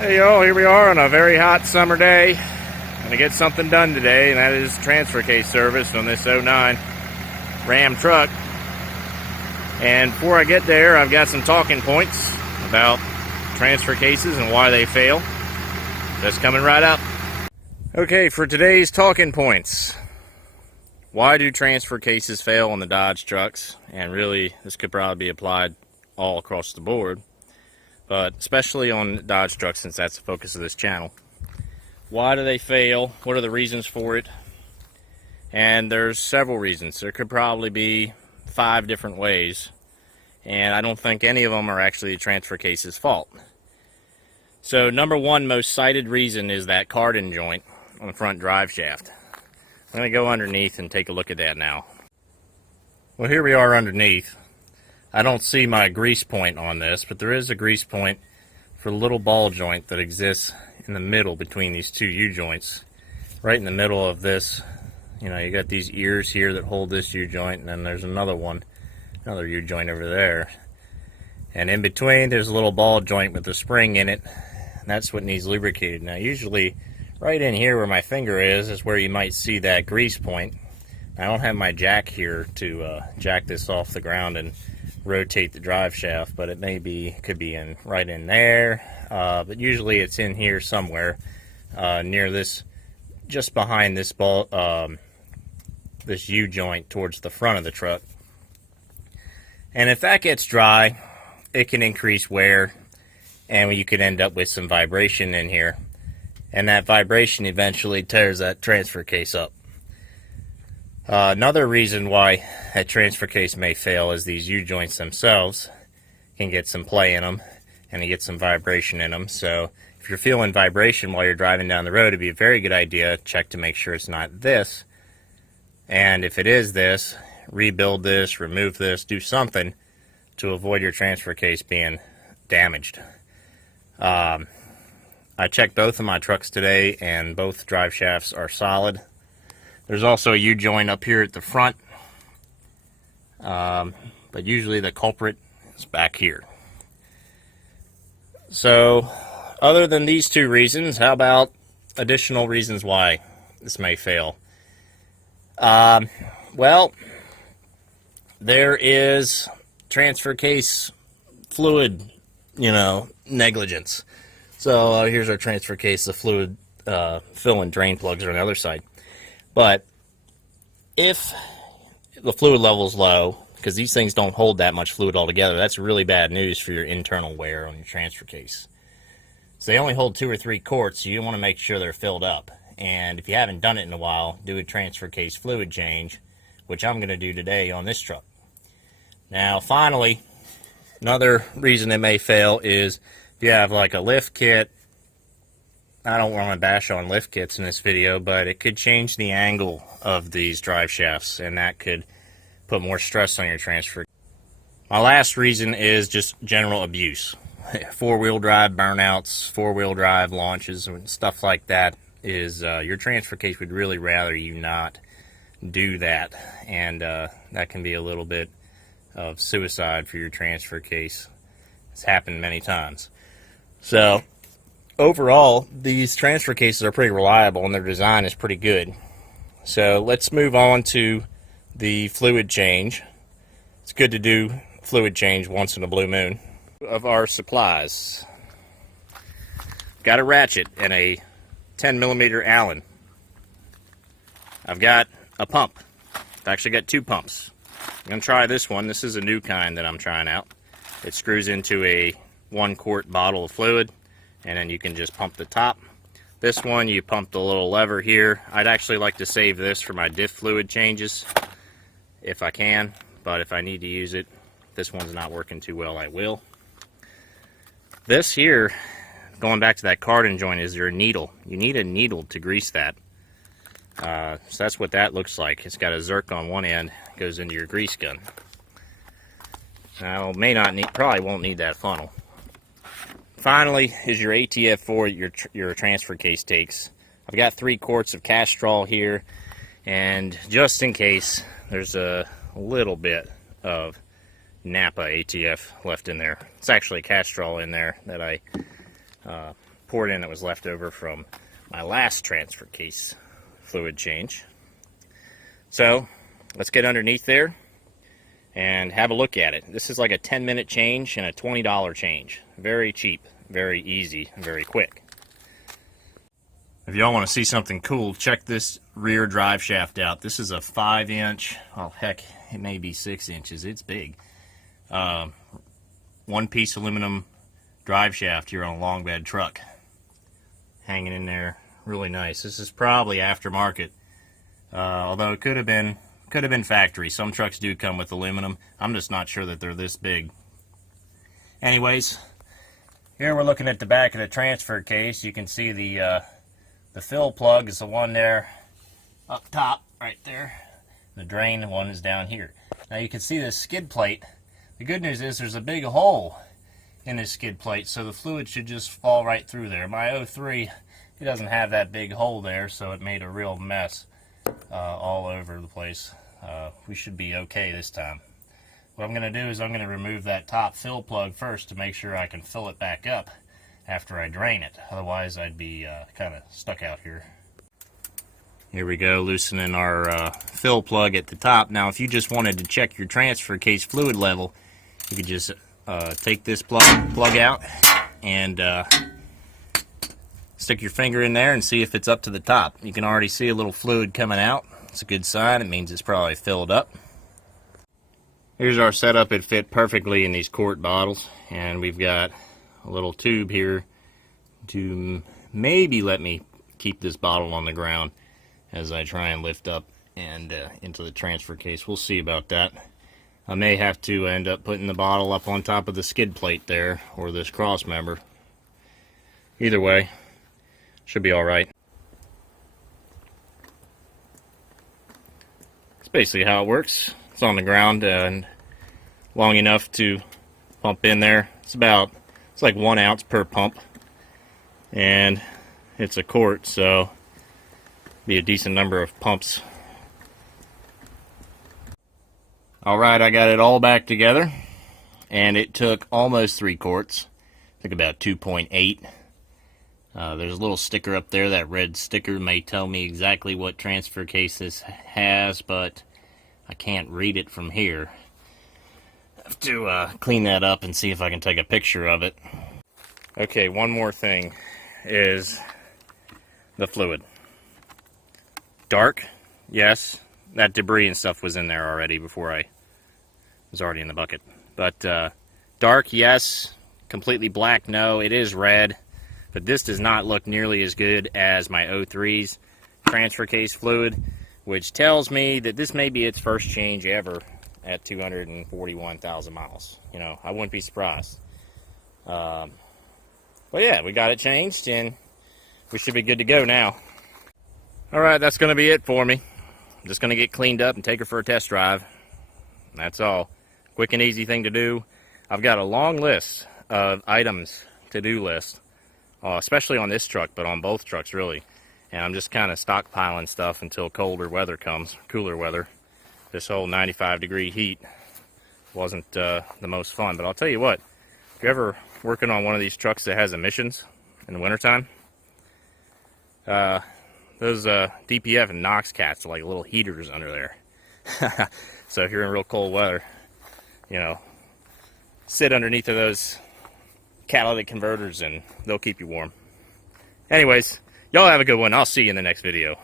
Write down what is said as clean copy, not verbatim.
Hey y'all, here we are on a very hot summer day. Gonna get something done today, and that is transfer case service on this '09 Ram truck. And before I get there, I've got some talking points about transfer cases and why they fail. Just coming right up. Okay, for today's talking points. Why do transfer cases fail on the Dodge trucks? And really, this could probably be applied all across the board, but especially on Dodge trucks since that's the focus of this channel. Why do they fail? What are the reasons for it? And there's several reasons. There could probably be 5 different ways, and I don't think any of them are actually the transfer case's fault. So number one most cited reason is that cardan joint on the front drive shaft. I'm going to go underneath and take a look at that now. Well, here we are underneath. I don't see my grease point on this, but there is a grease point for the little ball joint that exists in the middle between these two U-joints. Right in the middle of this, you got these ears here that hold this U-joint, and then there's another U-joint over there. And in between, there's a little ball joint with a spring in it, and that's what needs lubricated. Now, usually, right in here where my finger is where you might see that grease point. I don't have my jack here to jack this off the ground and rotate the drive shaft, but it could be right in there, but usually it's in here somewhere near this, just behind this this U-joint towards the front of the truck. And if that gets dry, it can increase wear, and you could end up with some vibration in here, and that vibration eventually tears that transfer case up. Another reason why a transfer case may fail is these U-joints themselves can get some play in them and you get some vibration in them. So if you're feeling vibration while you're driving down the road, it'd be a very good idea to check to make sure it's not this. And if it is this, rebuild this, remove this, do something to avoid your transfer case being damaged. I checked both of my trucks today and both drive shafts are solid. There's also a U-joint up here at the front, but usually the culprit is back here. So, other than these 2 reasons, how about additional reasons why this may fail? Well, there is transfer case fluid, negligence. So here's our transfer case. The fluid fill and drain plugs are on the other side. But if the fluid level is low, because these things don't hold that much fluid altogether, that's really bad news for your internal wear on your transfer case. So they only hold 2 or 3 quarts, so you want to make sure they're filled up. And if you haven't done it in a while, do a transfer case fluid change, which I'm going to do today on this truck. Now, finally, another reason it may fail is if you have like a lift kit. I don't want to bash on lift kits in this video, but it could change the angle of these drive shafts, and that could put more stress on your transfer. My last reason is just general abuse. 4-wheel drive burnouts, 4-wheel drive launches, and stuff like that is your transfer case would really rather you not do that, and that can be a little bit of suicide for your transfer case. It's happened many times. So overall, these transfer cases are pretty reliable and their design is pretty good. So let's move on to the fluid change. It's good to do fluid change once in a blue moon. Of our supplies, got a ratchet and a 10mm Allen. I've got a pump. I've actually got 2 pumps. I'm going to try this one. This is a new kind that I'm trying out. It screws into a 1-quart bottle of fluid, and then you can just pump the top. This one, you pump the little lever here. I'd actually like to save this for my diff fluid changes if I can, but if I need to use it, if this one's not working too well, I will. This here, going back to that cardan joint, is your needle. You need a needle to grease that. So that's what that looks like. It's got a zerk on one end, goes into your grease gun. Now, probably won't need that funnel. Finally is your ATF4 your transfer case takes. I've got 3 quarts of Castrol here, and just in case there's a little bit of Napa ATF left in there. It's actually Castrol in there that I poured in that was left over from my last transfer case fluid change. So let's get underneath there and have a look at it. This is like a 10-minute change and a $20 change. Very cheap, very easy, and very quick. If y'all want to see something cool, check this rear drive shaft out. This is a 5-inch, oh heck, it may be 6 inches. It's big. One-piece aluminum drive shaft here on a long bed truck. Hanging in there, really nice. This is probably aftermarket, although it could have been factory. Some trucks do come with aluminum. I'm just not sure that they're this big. Anyways, here we're looking at the back of the transfer case. You can see the fill plug is the one there up top, right there. The drain one is down here. Now you can see this skid plate. The good news is there's a big hole in this skid plate, so the fluid should just fall right through there. My 03, it doesn't have that big hole there, so it made a real mess all over the place. We should be okay this time. What I'm going to do is I'm going to remove that top fill plug first to make sure I can fill it back up after I drain it. Otherwise I'd be kind of stuck out here. Here we go, loosening our fill plug at the top. Now if you just wanted to check your transfer case fluid level, you could just take this plug out and stick your finger in there and see if it's up to the top. You can already see a little fluid coming out. It's a good sign. It means it's probably filled up. Here's our setup. It fit perfectly in these quart bottles, and we've got a little tube here to maybe let me keep this bottle on the ground as I try and lift up and into the transfer case. We'll see about that. I may have to end up putting the bottle up on top of the skid plate there, or this cross member. Either way, should be alright. That's basically how it works. It's on the ground and long enough to pump in there. It's like 1 ounce per pump, and it's a quart, so be a decent number of pumps. Alright, I got it all back together, and it took almost 3 quarts. It took about 2.8. There's a little sticker up there. That red sticker may tell me exactly what transfer case this has, but I can't read it from here. I have to clean that up and see if I can take a picture of it. Okay, one more thing is the fluid. Dark, yes. That debris and stuff was in there already before I was already in the bucket. But dark, yes. Completely black, no. It is red. But this does not look nearly as good as my 03's transfer case fluid, which tells me that this may be its first change ever at 241,000 miles. You know, I wouldn't be surprised. But yeah, we got it changed, and we should be good to go now. Alright, that's going to be it for me. I'm just going to get cleaned up and take her for a test drive. That's all. Quick and easy thing to do. I've got a long list of items, to-do list, especially on this truck, but on both trucks really. And I'm just kind of stockpiling stuff until colder weather comes, cooler weather. This whole 95-degree heat wasn't the most fun. But I'll tell you what, if you're ever working on one of these trucks that has emissions in the wintertime, those DPF and NOx cats are like little heaters under there. So if you're in real cold weather, you know, sit underneath of those catalytic converters and they'll keep you warm. Anyways, y'all have a good one. I'll see you in the next video.